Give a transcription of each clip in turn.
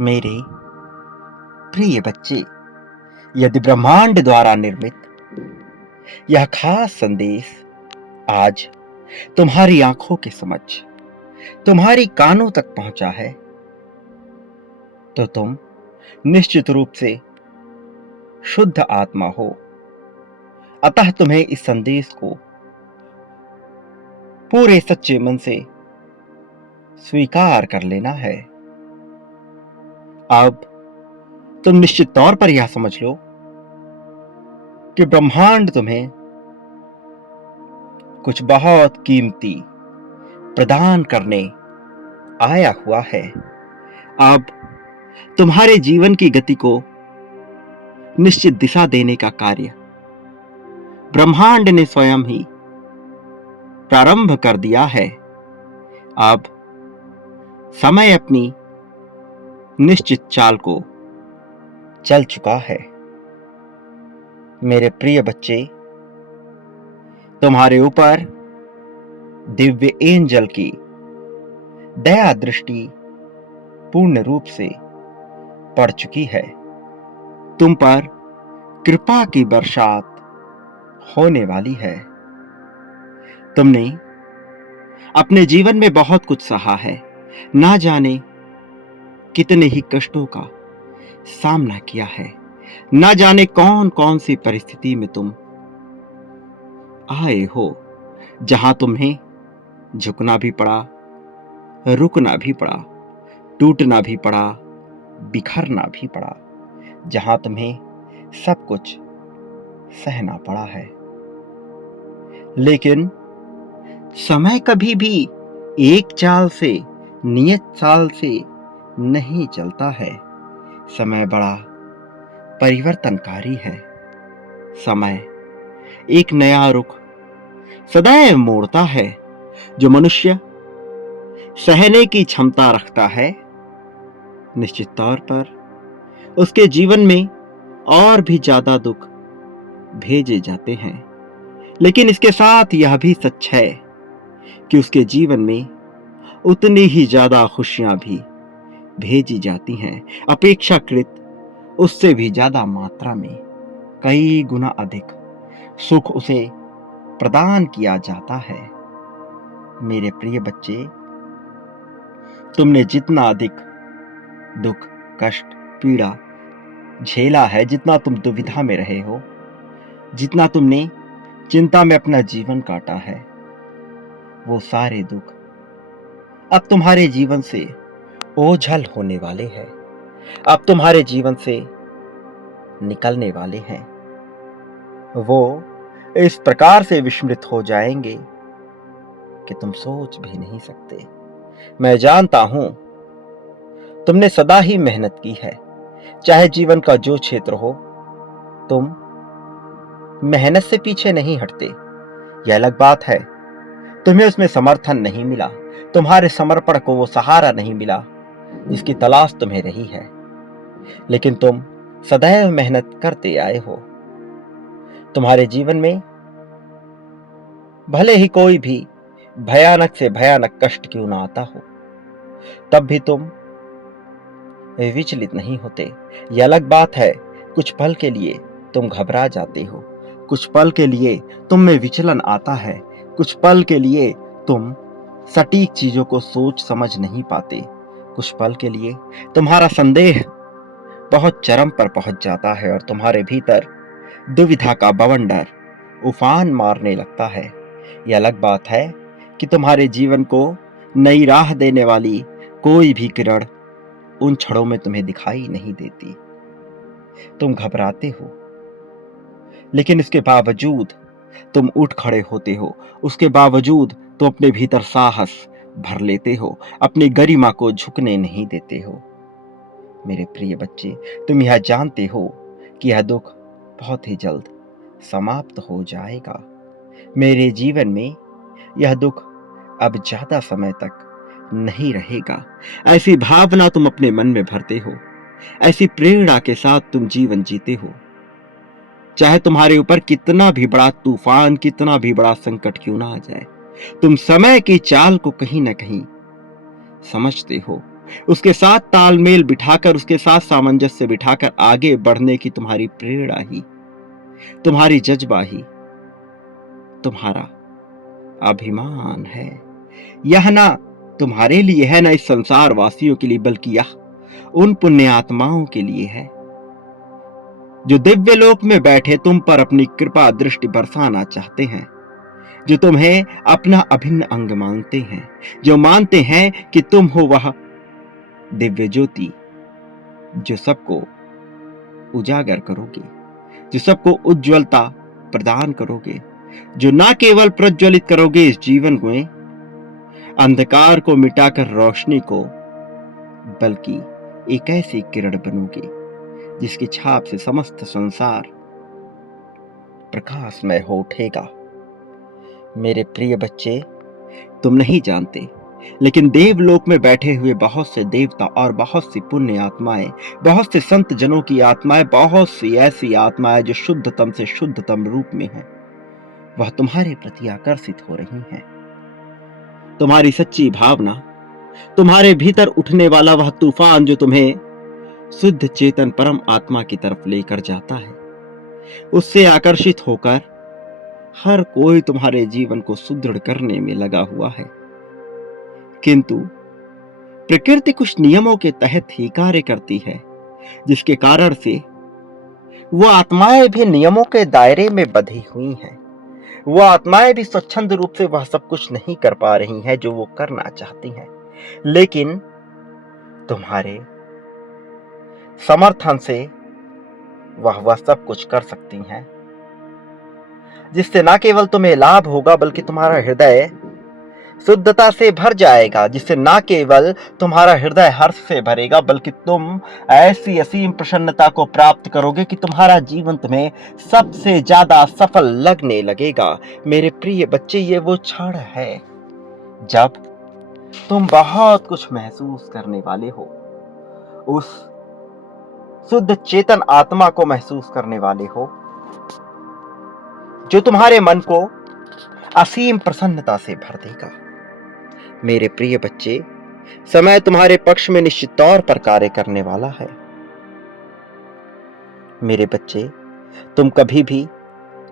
मेरे प्रिय बच्चे, यदि ब्रह्मांड द्वारा निर्मित यह खास संदेश आज तुम्हारी आंखों के समक्ष, तुम्हारी कानों तक पहुंचा है, तो तुम निश्चित रूप से शुद्ध आत्मा हो। अतः तुम्हें इस संदेश को पूरे सच्चे मन से स्वीकार कर लेना है। अब तुम निश्चित तौर पर यह समझ लो कि ब्रह्मांड तुम्हें कुछ बहुत कीमती प्रदान करने आया हुआ है। अब तुम्हारे जीवन की गति को निश्चित दिशा देने का कार्य ब्रह्मांड ने स्वयं ही प्रारंभ कर दिया है। अब समय अपनी निश्चित चाल को चल चुका है। मेरे प्रिय बच्चे, तुम्हारे ऊपर दिव्य एंजल की दया दृष्टि पूर्ण रूप से पड़ चुकी है। तुम पर कृपा की बरसात होने वाली है। तुमने अपने जीवन में बहुत कुछ सहा है, ना जाने कितने ही कष्टों का सामना किया है, ना जाने कौन कौन सी परिस्थिति में तुम आए हो, जहां तुम्हें झुकना भी पड़ा, रुकना भी पड़ा, टूटना भी पड़ा, बिखरना भी पड़ा, जहां तुम्हें सब कुछ सहना पड़ा है। लेकिन समय कभी भी एक चाल से, नियत चाल से नहीं चलता है। समय बड़ा परिवर्तनकारी है। समय एक नया रुख सदैव मोड़ता है। जो मनुष्य सहने की क्षमता रखता है, निश्चित तौर पर उसके जीवन में और भी ज्यादा दुख भेजे जाते हैं। लेकिन इसके साथ यह भी सच है कि उसके जीवन में उतनी ही ज्यादा खुशियां भी भेजी जाती हैं। अपेक्षाकृत उससे भी ज्यादा मात्रा में, कई गुना अधिक सुख उसे प्रदान किया जाता है। मेरे प्रिय बच्चे, तुमने जितना अधिक दुख, कष्ट, पीड़ा झेला है, जितना तुम दुविधा में रहे हो, जितना तुमने चिंता में अपना जीवन काटा है, वो सारे दुख अब तुम्हारे जीवन से ओझल होने वाले हैं। अब तुम्हारे जीवन से निकलने वाले हैं। वो इस प्रकार से विस्मृत हो जाएंगे कि तुम सोच भी नहीं सकते। मैं जानता हूं तुमने सदा ही मेहनत की है। चाहे जीवन का जो क्षेत्र हो, तुम मेहनत से पीछे नहीं हटते। यह अलग बात है, तुम्हें उसमें समर्थन नहीं मिला, तुम्हारे समर्पण को वो सहारा नहीं मिला जिसकी तलाश तुम्हें रही है। लेकिन तुम सदैव मेहनत करते आए हो। तुम्हारे जीवन में भले ही कोई भी भयानक से भयानक कष्ट क्यों ना आता हो, तब भी तुम विचलित नहीं होते। यह अलग बात है, कुछ पल के लिए तुम घबरा जाते हो, कुछ पल के लिए तुम में विचलन आता है, कुछ पल के लिए तुम सटीक चीजों को सोच समझ नहीं पाते, कुछ पल के लिए तुम्हारा संदेह बहुत चरम पर पहुंच जाता है और तुम्हारे भीतर दुविधा का बवंडर उफान मारने लगता है। यह अलग बात है कि तुम्हारे जीवन को नई राह देने वाली कोई भी किरण उन क्षणों में तुम्हें दिखाई नहीं देती। तुम घबराते हो, लेकिन इसके बावजूद तुम उठ खड़े होते हो। उसके बावजूद तुम अपने भीतर साहस भर लेते हो, अपनी गरिमा को झुकने नहीं देते हो। मेरे प्रिय बच्चे, तुम यह जानते हो कि यह दुख बहुत ही जल्द समाप्त हो जाएगा। मेरे जीवन में यह दुख अब ज्यादा समय तक नहीं रहेगा। ऐसी भावना तुम अपने मन में भरते हो, ऐसी प्रेरणा के साथ तुम जीवन जीते हो। चाहे तुम्हारे ऊपर कितना भी बड़ा तूफान, कितना भी बड़ा संकट क्यों ना आ जाए, तुम समय की चाल को कहीं ना कहीं समझते हो उसके साथ तालमेल बिठाकर, उसके साथ सामंजस्य बिठाकर आगे बढ़ने की तुम्हारी प्रेरणा ही, तुम्हारी जज्बा ही तुम्हारा अभिमान है। यह ना तुम्हारे लिए है, ना इस संसार वासियों के लिए, बल्कि यह उन पुण्य आत्माओं के लिए है जो दिव्य लोक में बैठे तुम पर अपनी कृपा दृष्टि बरसाना चाहते हैं, जो तुम्हें अपना अभिन्न अंग मानते हैं, जो मानते हैं कि तुम हो वह दिव्य ज्योति जो सबको उजागर करोगे, जो सबको उज्ज्वलता प्रदान करोगे, जो ना केवल प्रज्वलित करोगे इस जीवन में अंधकार को मिटाकर रोशनी को, बल्कि एक ऐसी किरण बनोगे जिसकी छाप से समस्त संसार प्रकाशमय हो उठेगा। मेरे प्रिय बच्चे, तुम नहीं जानते, लेकिन देवलोक में बैठे हुए बहुत से देवता और बहुत सी पुण्य आत्माएं, बहुत से संत जनों की आत्माएं, बहुत सी ऐसी आत्माएं जो शुद्धतम से शुद्धतम रूप में हैं, वह तुम्हारे प्रति आकर्षित हो रही हैं। तुम्हारी सच्ची भावना, तुम्हारे भीतर उठने वाला वह तूफान जो तुम्हें शुद्ध चेतन परम आत्मा की तरफ लेकर जाता है, उससे आकर्षित होकर हर कोई तुम्हारे जीवन को सुदृढ़ करने में लगा हुआ है। किंतु प्रकृति कुछ नियमों के तहत ही कार्य करती है, जिसके कारण से वो आत्माएं भी नियमों के दायरे में बंधी हुई हैं। वो आत्माएं भी स्वच्छंद रूप से वह सब कुछ नहीं कर पा रही हैं जो वो करना चाहती हैं, लेकिन तुम्हारे समर्थन से वह सब कुछ कर सकती हैं, जिससे न केवल तुम्हें लाभ होगा बल्कि तुम्हारा हृदय शुद्धता से भर जाएगा, जिससे न केवल तुम्हारा हृदय हर्ष से भरेगा बल्कि तुम ऐसी असीम प्रसन्नता को प्राप्त करोगे कि तुम्हारा जीवन तुम्हें सबसे ज्यादा सफल लगने लगेगा। मेरे प्रिय बच्चे, ये वो क्षण है जब तुम बहुत कुछ महसूस करने वाले हो, उस शुद्ध चेतन आत्मा को महसूस करने वाले हो जो तुम्हारे मन को असीम प्रसन्नता से भर देगा। मेरे प्रिय बच्चे, समय तुम्हारे पक्ष में निश्चित तौर पर कार्य करने वाला है। मेरे बच्चे, तुम कभी भी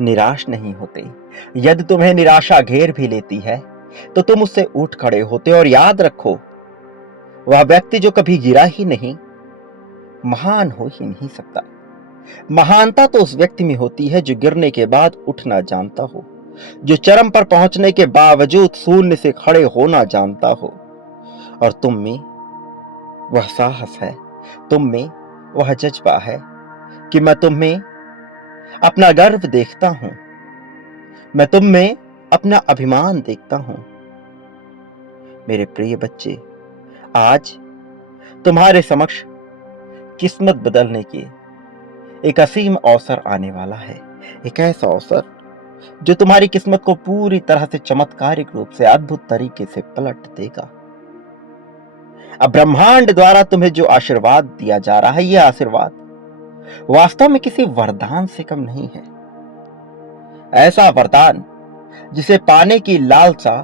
निराश नहीं होते। यदि तुम्हें निराशा घेर भी लेती है तो तुम उससे उठ खड़े होते, और याद रखो, वह व्यक्ति जो कभी गिरा ही नहीं महान हो ही नहीं सकता। महानता तो उस व्यक्ति में होती है जो गिरने के बाद उठना जानता हो, जो चरम पर पहुंचने के बावजूद शून्य से खड़े होना जानता हो। और तुम में वह साहस है, तुम में वह जज्बा है कि मैं तुम में अपना गर्व देखता हूं, मैं तुम में अपना अभिमान देखता हूं। मेरे प्रिय बच्चे, आज तुम्हारे समक्ष किस्मत बदलने के एक असीम अवसर आने वाला है। एक ऐसा अवसर जो तुम्हारी किस्मत को पूरी तरह से चमत्कारिक रूप से, अद्भुत तरीके से पलट देगा। अब ब्रह्मांड द्वारा तुम्हें जो आशीर्वाद दिया जा रहा है, यह आशीर्वाद वास्तव में किसी वरदान से कम नहीं है। ऐसा वरदान जिसे पाने की लालसा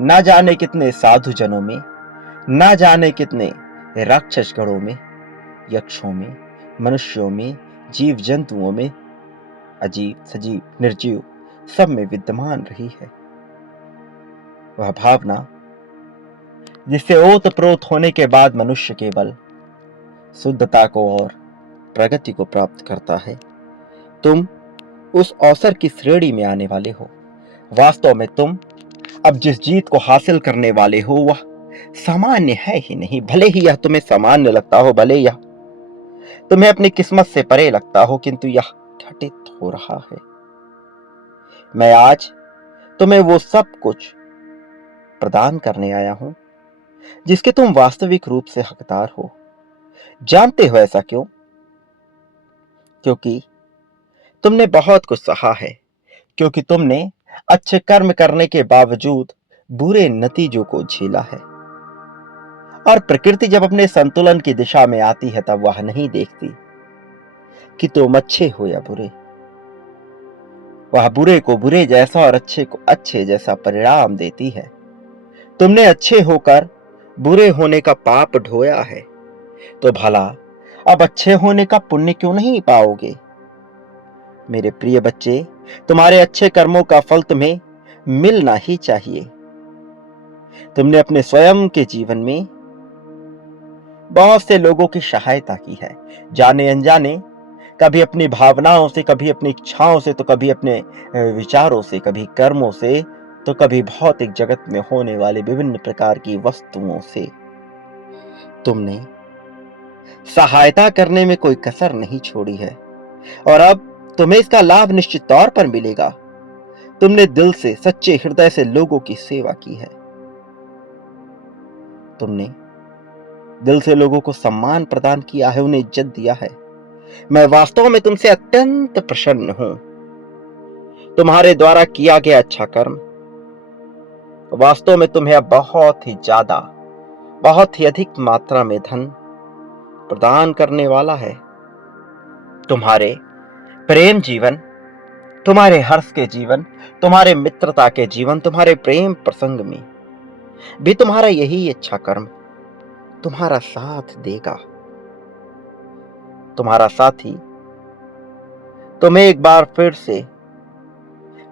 ना जाने कितने साधु जनों में, ना जाने कितने राक्षस गणों में, यक्षों में, मनुष्यों में, जीव जंतुओं में, अजीब सजीव निर्जीव सब में विद्यमान रही है। वह भावना जिससे ओतप्रोत होने के बाद मनुष्य केवल शुद्धता को और प्रगति को प्राप्त करता है। तुम उस अवसर की श्रेणी में आने वाले हो। वास्तव में तुम अब जिस जीत को हासिल करने वाले हो वह सामान्य है ही नहीं। भले ही यह तुम्हें सामान्य लगता हो, भले यह तुम्हें अपनी किस्मत से परे लगता हो, किंतु यह घटित हो रहा है। मैं आज तुम्हें वो सब कुछ प्रदान करने आया हूं जिसके तुम वास्तविक रूप से हकदार हो। जानते हो ऐसा क्यों? क्योंकि तुमने बहुत कुछ सहा है, क्योंकि तुमने अच्छे कर्म करने के बावजूद बुरे नतीजों को झेला है। और प्रकृति जब अपने संतुलन की दिशा में आती है तब वह नहीं देखती कि तुम अच्छे हो या बुरे। वह बुरे को बुरे जैसा और अच्छे को अच्छे जैसा परिणाम देती है। तुमने अच्छे होकर बुरे होने का पाप ढोया है, तो भला अब अच्छे होने का पुण्य क्यों नहीं पाओगे? मेरे प्रिय बच्चे, तुम्हारे अच्छे कर्मों का फल तुम्हें मिलना ही चाहिए। तुमने अपने स्वयं के जीवन में बहुत से लोगों की सहायता की है, जाने अनजाने, कभी अपनी भावनाओं से, कभी अपनी इच्छाओं से, तो कभी अपने विचारों से, कभी कर्मों से, तो कभी भौतिक जगत में होने वाले विभिन्न प्रकार की वस्तुओं से। तुमने सहायता करने में कोई कसर नहीं छोड़ी है, और अब तुम्हें इसका लाभ निश्चित तौर पर मिलेगा। तुमने दिल से, सच्चे हृदय से लोगों की सेवा की है। तुमने दिल से लोगों को सम्मान प्रदान किया है, उन्हें इज्जत दिया है। मैं वास्तव में तुमसे अत्यंत प्रसन्न हूं। तुम्हारे द्वारा किया गया अच्छा कर्म वास्तव में तुम्हें अब बहुत ही ज्यादा, बहुत ही अधिक मात्रा में धन प्रदान करने वाला है। तुम्हारे प्रेम जीवन, तुम्हारे हर्ष के जीवन, तुम्हारे मित्रता के जीवन, तुम्हारे प्रेम प्रसंग में भी तुम्हारा यही अच्छा कर्म तुम्हारा साथ देगा। तुम्हारा साथी तुम्हें एक बार फिर से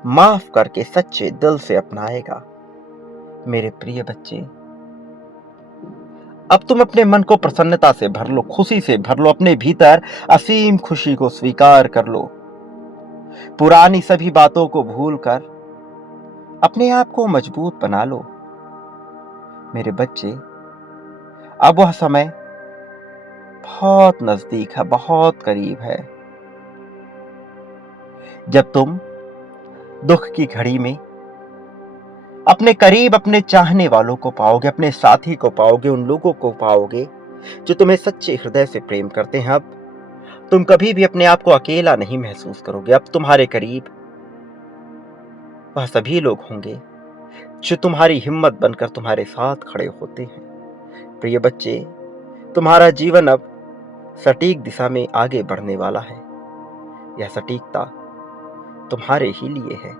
माफ करके सच्चे दिल से अपनाएगा। मेरे प्रिय बच्चे, अब तुम अपने मन को प्रसन्नता से भर लो, खुशी से भर लो, अपने भीतर असीम खुशी को स्वीकार कर लो। पुरानी सभी बातों को भूलकर अपने आप को मजबूत बना लो। मेरे बच्चे, अब वह समय बहुत नजदीक है, बहुत करीब है, जब तुम दुख की घड़ी में अपने करीब अपने चाहने वालों को पाओगे, अपने साथी को पाओगे, उन लोगों को पाओगे जो तुम्हें सच्चे हृदय से प्रेम करते हैं। अब तुम कभी भी अपने आप को अकेला नहीं महसूस करोगे। अब तुम्हारे करीब वह सभी लोग होंगे जो तुम्हारी हिम्मत बनकर तुम्हारे साथ खड़े होते हैं। प्रिय बच्चे, तुम्हारा जीवन अब सटीक दिशा में आगे बढ़ने वाला है। यह सटीकता तुम्हारे ही लिए है।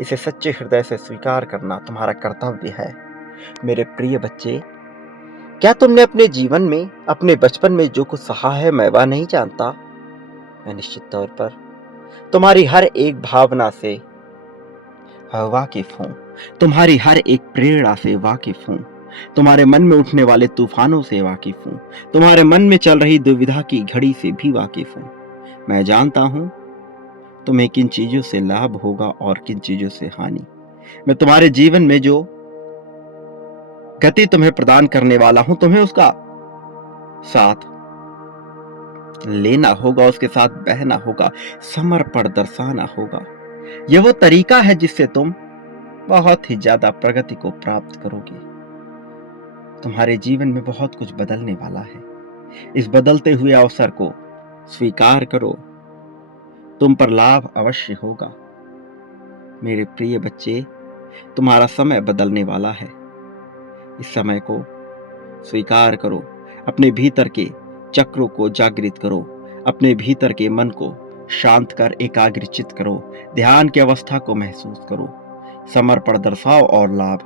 इसे सच्चे हृदय से स्वीकार करना तुम्हारा कर्तव्य है। मेरे प्रिय बच्चे, क्या तुमने अपने जीवन में, अपने बचपन में जो कुछ सहा है, मैं वह नहीं जानता। मैं निश्चित तौर पर तुम्हारी हर एक भावना से वाकिफ हूं, तुम्हारी हर एक प्रेरणा से वाकिफ हूं, तुम्हारे मन में उठने वाले तूफानों से वाकिफ हूं, तुम्हारे मन में चल रही दुविधा की घड़ी से भी वाकिफ हूं। मैं जानता हूं तुम्हें किन चीजों से लाभ होगा और किन चीजों से हानि। मैं तुम्हारे जीवन में जो गति तुम्हें प्रदान करने वाला हूं, तुम्हें उसका साथ लेना होगा, उसके साथ बहना होगा, समर्पण दर्शाना होगा। यह वो तरीका है जिससे तुम बहुत ही ज्यादा प्रगति को प्राप्त करोगे। तुम्हारे जीवन में बहुत कुछ बदलने वाला है। इस बदलते हुए अवसर को स्वीकार करो, तुम पर लाभ अवश्य होगा। मेरे प्रिय बच्चे, तुम्हारा समय बदलने वाला है। इस समय को स्वीकार करो, अपने भीतर के चक्रों को जागृत करो, अपने भीतर के मन को शांत कर एकाग्रचित करो, ध्यान की अवस्था को महसूस करो, समर्पण दर्शाओ और लाभ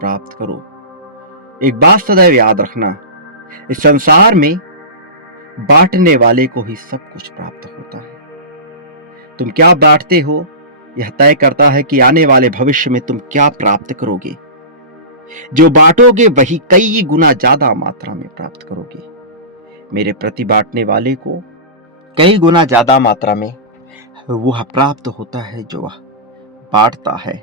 प्राप्त करो। एक बात सदैव याद रखना, इस संसार में बांटने वाले को ही सब कुछ प्राप्त होता है। तुम क्या बांटते हो, यह तय करता है कि आने वाले भविष्य में तुम क्या प्राप्त करोगे। जो बांटोगे वही कई गुना ज्यादा मात्रा में प्राप्त करोगे। मेरे प्रति बांटने वाले को कई गुना ज्यादा मात्रा में वह प्राप्त होता है जो वह बांटता है।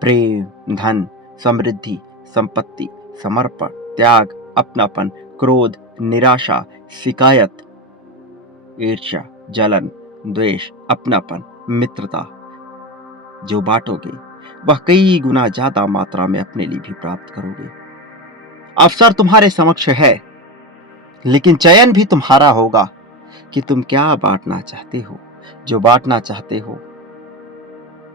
प्रेम, धन, समृद्धि, संपत्ति, समर्पण, त्याग, अपनापन, क्रोध, निराशा, शिकायत, ईर्ष्या, जलन, द्वेष, अपनापन, मित्रता जो बांटोगे वह कई गुना ज्यादा मात्रा में अपने लिए भी प्राप्त करोगे। अवसर तुम्हारे समक्ष है, लेकिन चयन भी तुम्हारा होगा कि तुम क्या बांटना चाहते हो। जो बांटना चाहते हो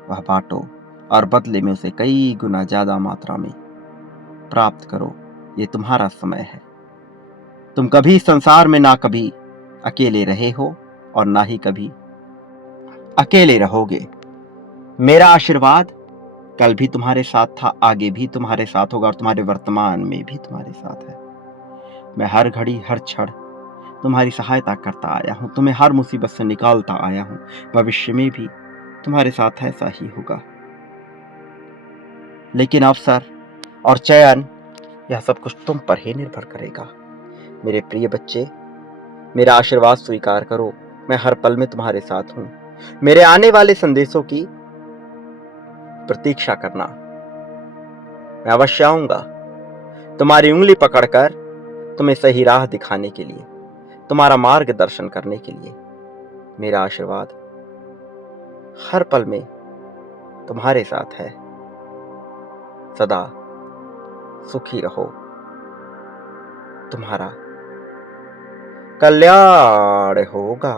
वह बांटो और बदले में उसे कई गुना ज्यादा मात्रा में प्राप्त करो। ये तुम्हारा समय है। तुम कभी संसार में ना कभी अकेले रहे हो और ना ही कभी अकेले रहोगे। मेरा आशीर्वाद कल भी तुम्हारे साथ था, आगे भी तुम्हारे साथ होगा और तुम्हारे वर्तमान में भी तुम्हारे साथ है। मैं हर घड़ी हर क्षण तुम्हारी सहायता करता आया हूँ, तुम्हें हर मुसीबत से निकालता आया हूँ। भविष्य में भी तुम्हारे साथ ऐसा ही होगा। लेकिन अवसर और चयन, यह सब कुछ तुम पर ही निर्भर करेगा। मेरे प्रिय बच्चे, मेरा आशीर्वाद स्वीकार करो। मैं हर पल में तुम्हारे साथ हूँ। मेरे आने वाले संदेशों की प्रतीक्षा करना। मैं अवश्य आऊंगा, तुम्हारी उंगली पकड़कर तुम्हें सही राह दिखाने के लिए, तुम्हारा मार्गदर्शन करने के लिए। मेरा आशीर्वाद हर पल में तुम्हारे साथ है। सदा सुखी रहो। तुम्हारा कल्याण होगा।